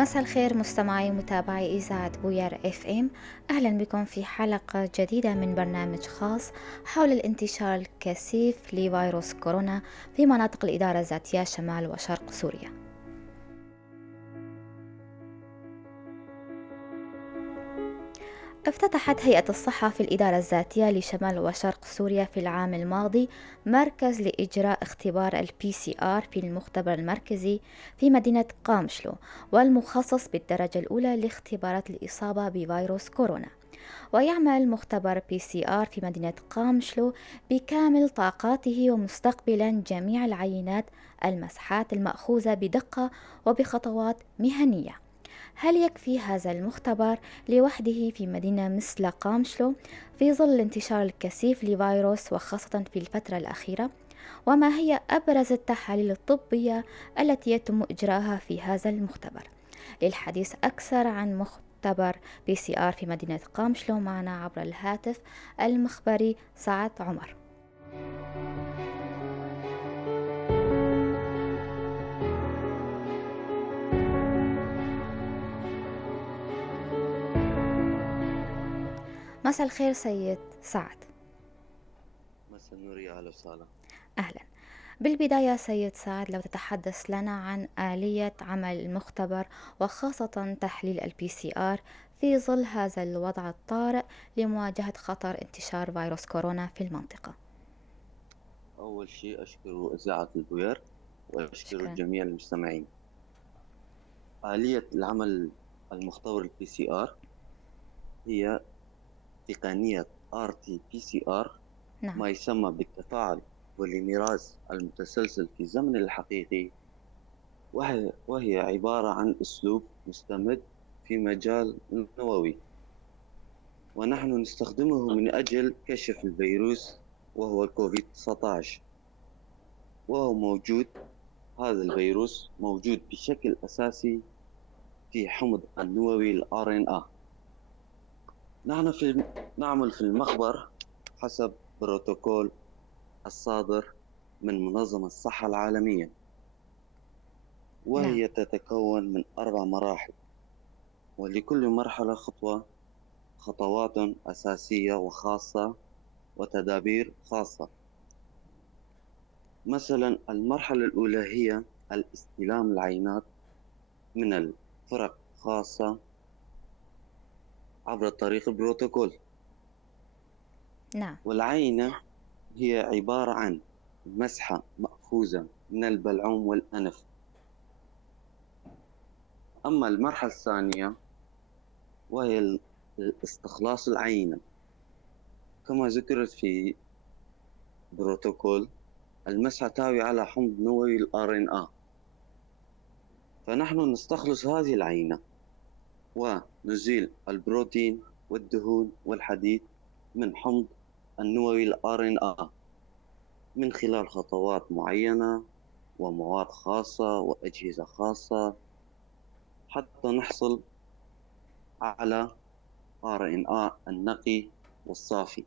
مساء الخير مستمعي ومتابعي إذاعة بوير اف ام. أهلا بكم في حلقة جديدة من برنامج خاص حول الانتشار الكثيف لفيروس كورونا في مناطق الإدارة الذاتية شمال وشرق سوريا. افتتحت هيئة الصحة في الإدارة الذاتية لشمال وشرق سوريا في العام الماضي مركز لإجراء اختبار البي سي آر في المختبر المركزي في مدينة قامشلو، والمخصص بالدرجة الأولى لاختبارات الإصابة بفيروس كورونا. ويعمل مختبر بي سي آر في مدينة قامشلو بكامل طاقاته، ومستقبلا جميع العينات المسحات المأخوذة بدقة وبخطوات مهنية. هل يكفي هذا المختبر لوحده في مدينة مثل قامشلو في ظل الانتشار الكثيف لفيروس، وخاصة في الفترة الأخيرة؟ وما هي أبرز التحاليل الطبية التي يتم إجراءها في هذا المختبر؟ للحديث أكثر عن مختبر بي سي آر في مدينة قامشلو معنا عبر الهاتف المخبري سعد عمر. مساء الخير سيد سعد. مساء النور، يا أهلا وسهلا. أهلا. بالبداية سيد سعد، لو تتحدث لنا عن آلية عمل المختبر وخاصة تحليل البي سي آر في ظل هذا الوضع الطارئ لمواجهة خطر انتشار فيروس كورونا في المنطقة. أول شيء أشكر إذاعة البوير وأشكر شكرا. جميع المستمعين. آلية العمل المختبر البي سي آر هي تقنية RT-PCR، نعم. ما يسمى بالتفاعل بوليميراز المتسلسل في الزمن الحقيقي، وهي عبارة عن أسلوب مستمد في مجال النووي، ونحن نستخدمه من أجل كشف الفيروس وهو كوفيد-19. وهو موجود هذا الفيروس موجود بشكل أساسي في حمض النووي ال RNA. نحن نعمل في المخبر حسب بروتوكول الصادر من منظمة الصحة العالمية، نعم. وهي تتكون من 4 مراحل، ولكل مرحلة خطوات أساسية وخاصة وتدابير خاصة. مثلا المرحلة الأولى هي الاستلام العينات من الفرق خاصة عبر طريق البروتوكول. نعم. والعينة هي عبارة عن مسحة مأخوذة من البلعوم والأنف. أما المرحلة الثانية وهي استخلاص العينة، كما ذكرت في بروتوكول، المسحة تحتوي على حمض نووي ال RNA، فنحن نستخلص هذه العينة ونزيل البروتين والدهون والحديد من حمض النووي ال RNA من خلال خطوات معينة ومواد خاصة وأجهزة خاصة حتى نحصل على RNA النقي والصافي.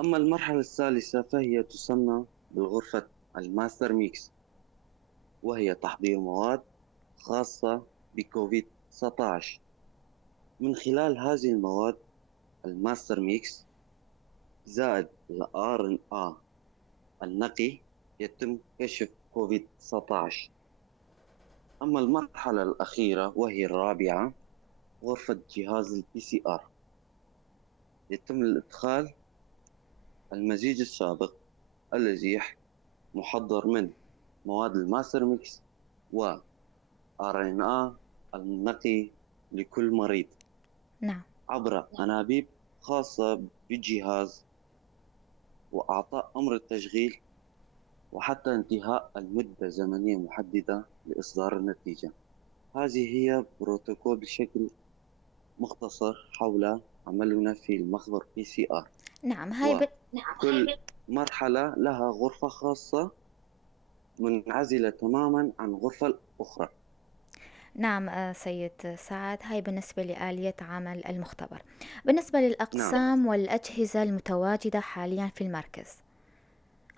أما المرحلة الثالثة فهي تسمى بالغرفة الماستر ميكس، وهي تحضير مواد خاصة بكوفيد 19. من خلال هذه المواد الماستر ميكس زائد ال RNA النقي يتم كشف كوفيد 19. أما المرحلة الأخيرة وهي الرابعة، غرفة جهاز البي سي آر، يتم الإدخال المزيج السابق الذي محضر من مواد الماستر ميكس و RNA النقي لكل مريض نعم. عبر أنابيب خاصة بالجهاز، وأعطاء أمر التشغيل وحتى انتهاء المدة الزمنية محددة لإصدار النتيجة. هذه هي بروتوكول بشكل مختصر حول عملنا في المخبر PCR. نعم. وكل مرحلة لها غرفة خاصة منعزلة تماما عن الغرفة الأخرى. نعم. سيد سعد، هاي بالنسبة لآلية عمل المختبر. بالنسبة نعم، للأقسام والأجهزة المتواجدة حاليا في المركز،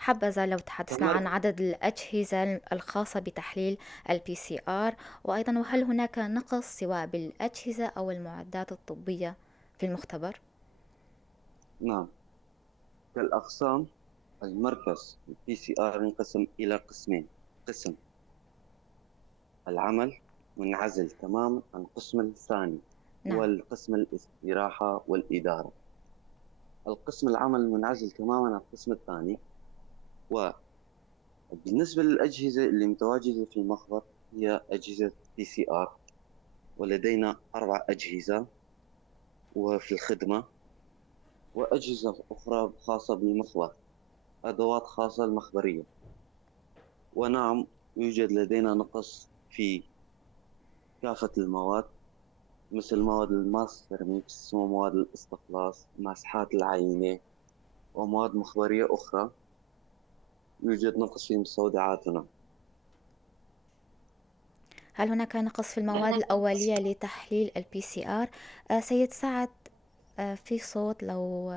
حبذا لو تحدثنا عن كمان عدد الأجهزة الخاصة بتحليل ال PCR، وأيضا وهل هناك نقص سواء بالأجهزة أو المعدات الطبية في المختبر؟ نعم، كالأقسام، المركز PCR ينقسم إلى قسمين: قسم العمل منعزل تماما عن القسم الثاني، نعم. والقسم الاستراحة والإدارة. القسم العمل منعزل تماما عن القسم الثاني. وبالنسبة للأجهزة اللي متواجدة في المخبر، هي أجهزة PCR، ولدينا 4 أجهزة وفي الخدمة، وأجهزة أخرى خاصة بالمخبر، أدوات خاصة المخبرية. ونعم، يوجد لدينا نقص في كافة المواد، مثل مواد الماستر ميكس ومواد الاستخلاص، مسحات العينة، ومواد مخبرية أخرى. يوجد نقص في مستودعاتنا. هل هناك نقص في المواد الأولية لتحليل ال PCR؟ سيد سعد، في صوت، لو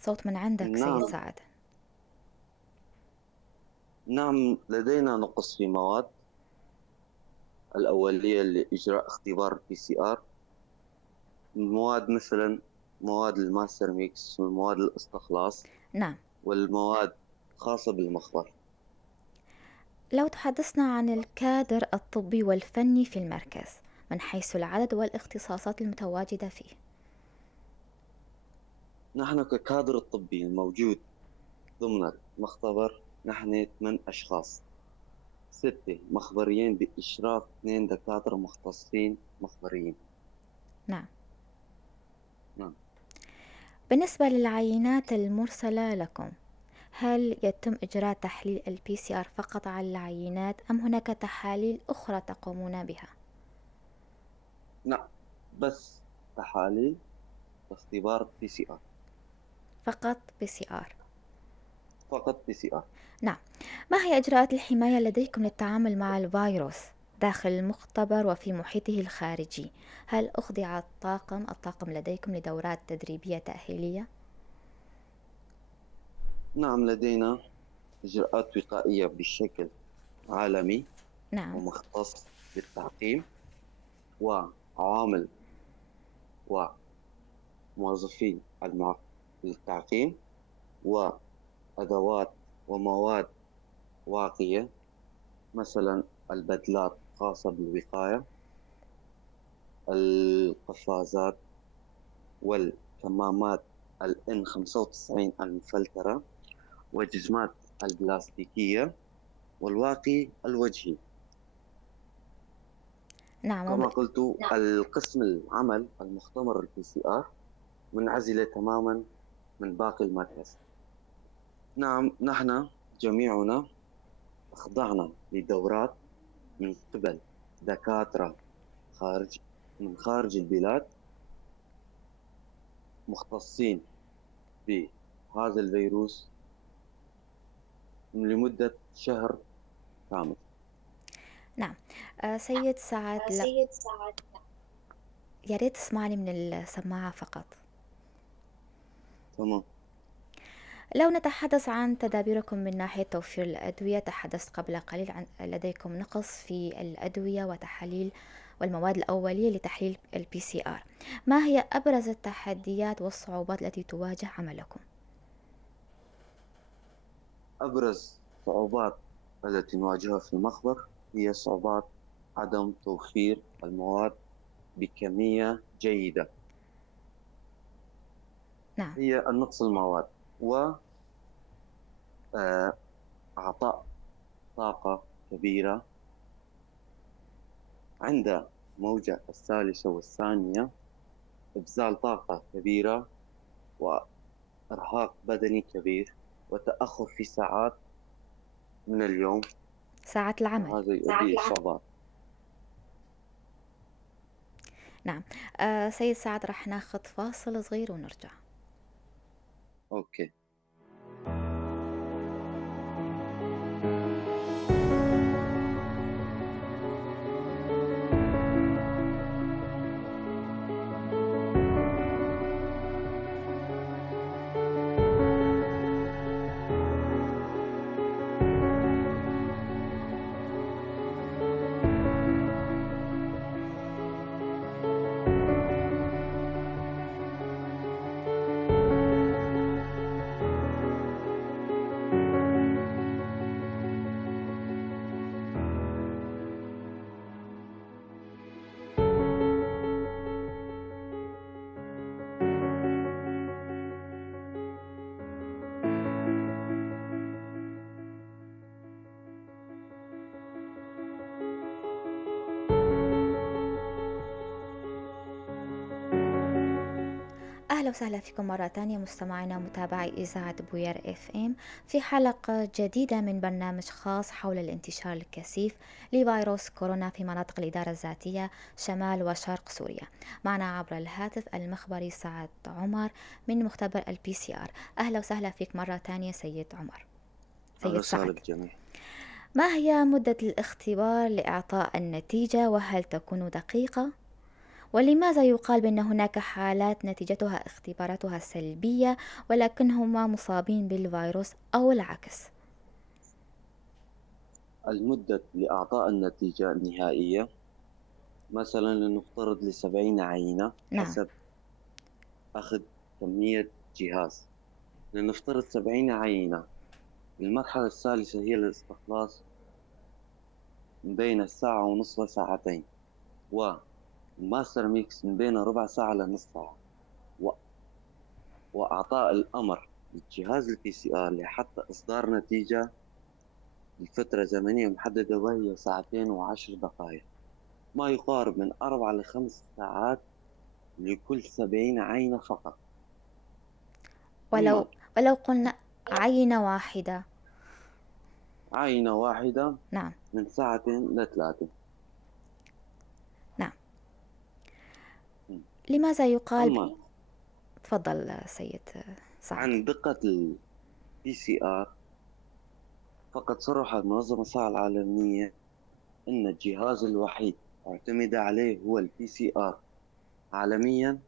صوت من عندك سيد نعم، سعد. نعم، لدينا نقص في مواد الأولية لإجراء اختبار PCR. مواد مثلا مواد الماستر ميكس ومواد الاستخلاص نعم. والمواد الخاصة بالمخبر. لو تحدثنا عن الكادر الطبي والفني في المركز من حيث العدد والاختصاصات المتواجدة فيه. نحن ككادر الطبي الموجود ضمن المختبر، نحن 8 أشخاص: 6 مخبريين بإشراف 2 دكاترة مختصين مخبريين. نعم. نعم. بالنسبة للعينات المرسلة لكم، هل يتم إجراء تحليل ال PCR فقط على العينات أم هناك تحاليل أخرى تقومون بها؟ نعم، بس تحاليل اختبار PCR. فقط PCR. فقط PCR. نعم. ما هي إجراءات الحماية لديكم للتعامل مع الفيروس داخل المختبر وفي محيطه الخارجي؟ هل أخضع الطاقم لديكم لدورات تدريبية تأهيلية؟ نعم، لدينا إجراءات وقائية بشكل عالمي نعم. ومختص بالتعقيم، وعوامل وموظفين للتعقيم، وأدوات ومواد واقية، مثلا البدلات الخاصة بالوقاية، القفازات، والكمامات ال N95 المفلترة، والجزمات البلاستيكية، والواقي الوجهي. نعم. كما قلت، القسم العمل المختبر PCR منعزلة تماما من باقي المركز. نعم، نحن جميعنا أخضعنا لدورات من قبل دكاترة خارج من خارج البلاد، مختصين بهذا الفيروس لمدة شهر كامل. نعم. سيد سعد، لا، يا ريت تسمعني من السماعة فقط. تمام. لو نتحدث عن تدابيركم من ناحية توفير الأدوية، تحدثت قبل قليل عن لديكم نقص في الأدوية وتحاليل والمواد الأولية لتحليل ال PCR. ما هي أبرز التحديات والصعوبات التي تواجه عملكم؟ أبرز الصعوبات التي نواجهها في المخبر هي صعوبات عدم توفير المواد بكمية جيدة. نعم. هي النقص المواد، وإعطاء طاقة كبيرة عند موجة الثالثة والثانية، إبذال طاقة كبيرة، وإرهاق بدني كبير، وتأخر في ساعات من اليوم، ساعة العمل. وهذا يؤدي إلى صعوبات. نعم. سيد سعد، رح ناخذ فاصل صغير ونرجع. أوكي. أهلا وسهلا فيكم مرة تانية مستمعينا متابعي إذاعة بوير اف ام في حلقة جديدة من برنامج خاص حول الانتشار الكثيف لفيروس كورونا في مناطق الإدارة الذاتية شمال وشرق سوريا. معنا عبر الهاتف المخبري سعد عمر من مختبر البي سي آر. أهلا وسهلا فيك مرة تانية سيد عمر. أهلا سيد وسهلا سعد، بالجميع. ما هي مدة الاختبار لإعطاء النتيجة وهل تكون دقيقة؟ ولماذا يقال بأن هناك حالات نتيجتها اختباراتها سلبية ولكنهم مصابين بالفيروس أو العكس؟ المدة لإعطاء النتيجة النهائية مثلا لنفترض ل70 عينة نعم. حسب أخذ كمية جهاز. لنفترض 70 عينة. المرحلة الثالثة هي الاستخلاص من بين الساعة ونصف وساعتين، والماستر ميكس من بين ربع ساعة لنصف ساعة، و... وأعطاء الأمر للجهاز البي سي آر لحتى إصدار نتيجة لفترة زمنية محددة وهي 2 و10 دقائق، ما يقارب من 4 ل5 ساعات لكل 70 عينة فقط. ولو أما ولو قلنا عينة واحدة. عينة واحدة نعم. من 2 ل3. نعم. لماذا يقال أما تفضل سيد سعد. عن دقة ال PCR فقد صرحت منظمة الصحة العالمية أن الجهاز الوحيد اعتمد عليه هو ال PCR عالميا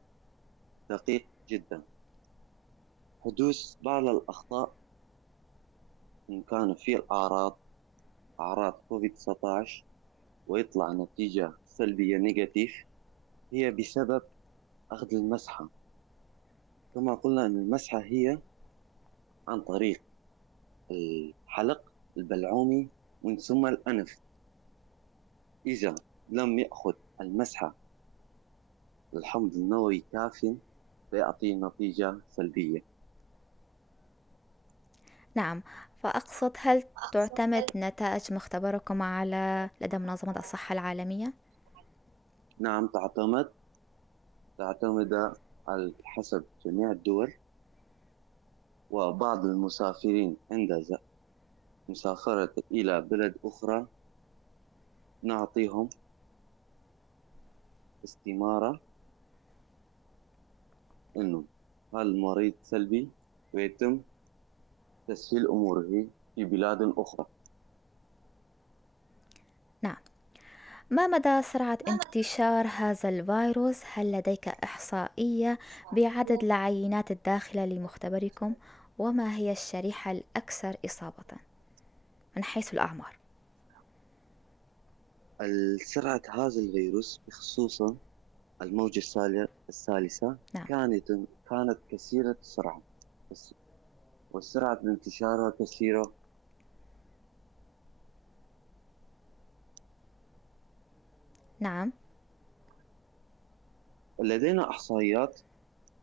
دقيق جدا. حدوث بعض الأخطاء إن كان في أعراض كوفيد 19 ويطلع نتيجة سلبية نيجاتيف هي بسبب أخذ المسحة. كما قلنا أن المسحة هي عن طريق الحلق البلعومي من ثم الأنف. إذا لم يأخذ المسحة الحمض النووي كاف فيعطي نتيجة سلبية. نعم، فأقصد هل تعتمد نتائج مختبركم على لدى منظمة الصحة العالمية؟ نعم، تعتمد على حسب جميع الدول، وبعض المسافرين عند مسافرة إلى بلد أخرى نعطيهم استمارة إنه هل المريض سلبي ويتم تسهيل أموره في بلاد أخرى. نعم. ما مدى سرعة انتشار هذا الفيروس؟ هل لديك إحصائية بعدد العينات الداخلة لمختبركم؟ وما هي الشريحة الأكثر إصابة من حيث الأعمار؟ سرعة هذا الفيروس بخصوصا الموجة الثالثة نعم. كانت كثيرة السرعة، والسرعة انتشارها كثيرة. نعم. لدينا إحصائيات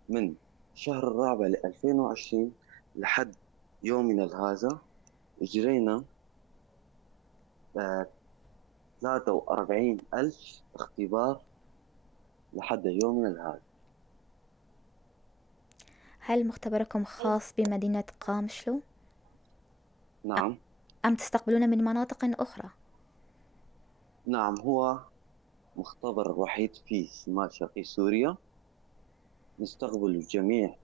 من شهر الرابع 2020 لحد يومنا هذا. أجرينا 43 ألف اختبار لحد يومنا هذا. هل مختبركم خاص بمدينة قامشلو نعم. أم تستقبلون من مناطق أخرى؟ نعم، هو مختبر وحيد في شمال شرقي سوريا. نستقبل جميع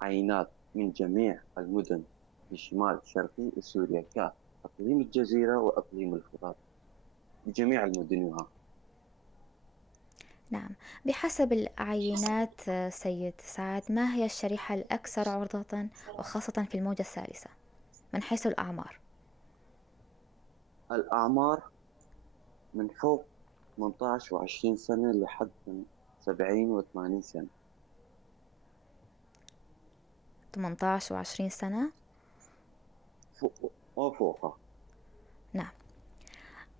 عينات من جميع المدن في شمال شرقي سوريا كأقليم الجزيرة وأقليم الفرات بجميع المدنها. نعم. بحسب العينات سيد سعد، ما هي الشريحة الأكثر عرضة وخاصة في الموجة الثالثة من حيث الأعمار؟ الأعمار من فوق 18 و20 سنة لحد من 70 و80 سنة. 18 و20 سنة. فوق وفوقها. نعم.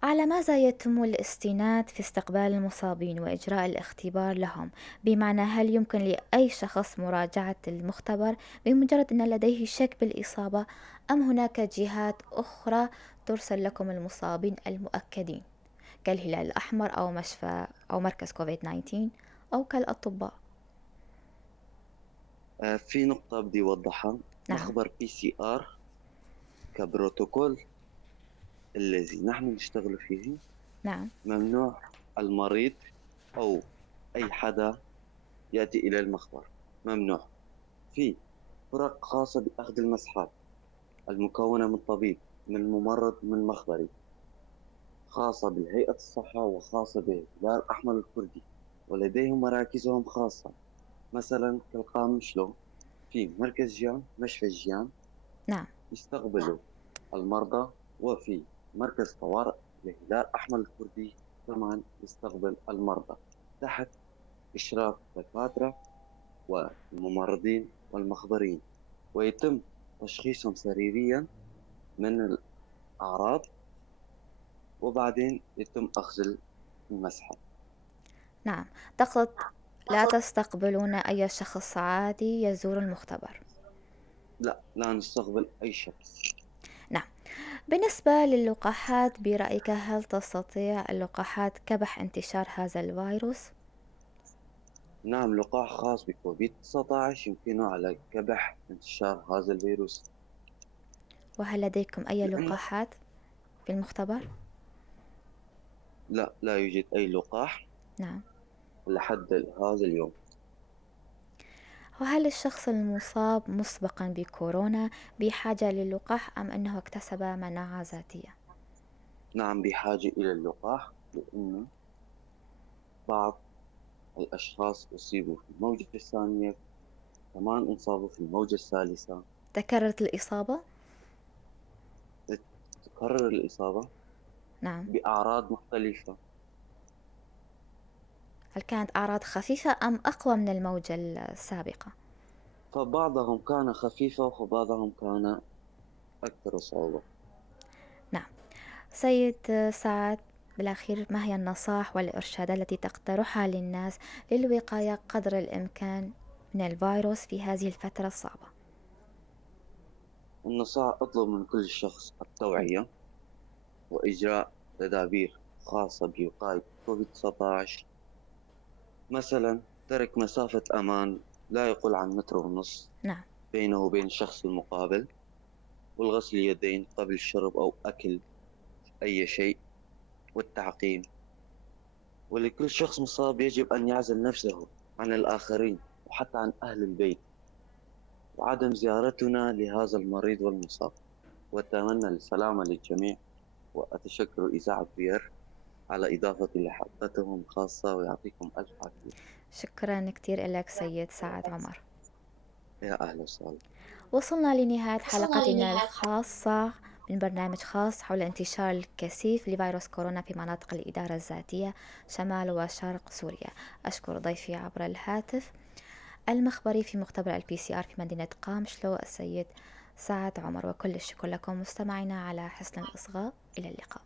على ماذا يتم الاستناد في استقبال المصابين وإجراء الاختبار لهم؟ بمعنى هل يمكن لأي شخص مراجعة المختبر بمجرد أن لديه شك بالإصابة، أم هناك جهات أخرى ترسل لكم المصابين المؤكدين كالهلال الأحمر أو مشفى أو مركز كوفيد 19 أو كالأطباء؟ في نقطة بدي أوضحها. نعم. مخبر PCR كبروتوكول الذي نحن نشتغل فيه نعم. ممنوع المريض أو أي حدا يأتي إلى المخبر، ممنوع. في فرق خاصة بأخذ المسحات المكونة من طبيب، من ممرض، من مخبري، خاصة بالهيئة الصحة وخاصة بالهلال الأحمر الكردي، ولديهم مراكزهم خاصة. مثلا كالقامشلو في مركز جيان، مشفى جيان نعم. يستقبلوا المرضى، وفي مركز طوارئ للهلال الأحمر الكردي كمان يستقبل المرضى تحت إشراف الدكاترة والممرضين والمخبرين، ويتم تشخيصهم سريريا من الأعراض، وبعدين يتم أخذ المسحة. نعم. تقصد لا تستقبلون أي شخص عادي يزور المختبر؟ لا، لا نستقبل أي شخص. نعم. بالنسبة للقاحات، برأيك هل تستطيع اللقاحات كبح انتشار هذا الفيروس؟ نعم، لقاح خاص بكوفيد 19 يمكنه على كبح انتشار هذا الفيروس. وهل لديكم أي لأن لقاحات في المختبر؟ لا، لا يوجد أي لقاح نعم. لحد هذا اليوم. وهل الشخص المصاب مسبقا بكورونا بحاجة للقاح أم أنه اكتسب مناعة ذاتية؟ نعم، بحاجة إلى اللقاح، لأن بعض الأشخاص أصيبوا في الموجة الثانية، كمان انصابوا في الموجة الثالثة. تكررت الإصابة؟ تتكرر الإصابة نعم. بأعراض مختلفة. هل كانت أعراض خفيفة أم أقوى من الموجة السابقة؟ فبعضهم كان خفيفة وبعضهم كان أكثر صعوبة. نعم. سيد سعد، بالأخير ما هي النصائح والإرشادات التي تقترحها للناس للوقاية قدر الإمكان من الفيروس في هذه الفترة الصعبة؟ النصائح: أطلب من كل شخص التوعية وإجراء تدابير خاصة بوقاية كوفيد 19، مثلا ترك مسافة أمان لا يقل عن متر ونص نعم. بينه وبين الشخص المقابل، والغسل اليدين قبل الشرب أو أكل أي شيء، والتعقيم. ولكل شخص مصاب يجب أن يعزل نفسه عن الآخرين وحتى عن أهل البيت، وعدم زيارتنا لهذا المريض والمصاب. وأتمنى السلامة للجميع، وأتشكر إذاعة بير على إضافتي لحلقتهم الخاصة، ويعطيكم ألف عافية. شكرا كتير لك سيد سعد عمر. يا أهلا وسهلا. وصلنا لنهاية حلقتنا الخاصة من برنامج خاص حول انتشار الكثيف لفيروس كورونا في مناطق الإدارة الذاتية شمال وشرق سوريا. أشكر ضيفي عبر الهاتف المخبري في مختبر الPCR في مدينة قامشلو السيد سعد عمر، وكل الشكر لكم مستمعينا على حسن الإصغاء. إلى اللقاء.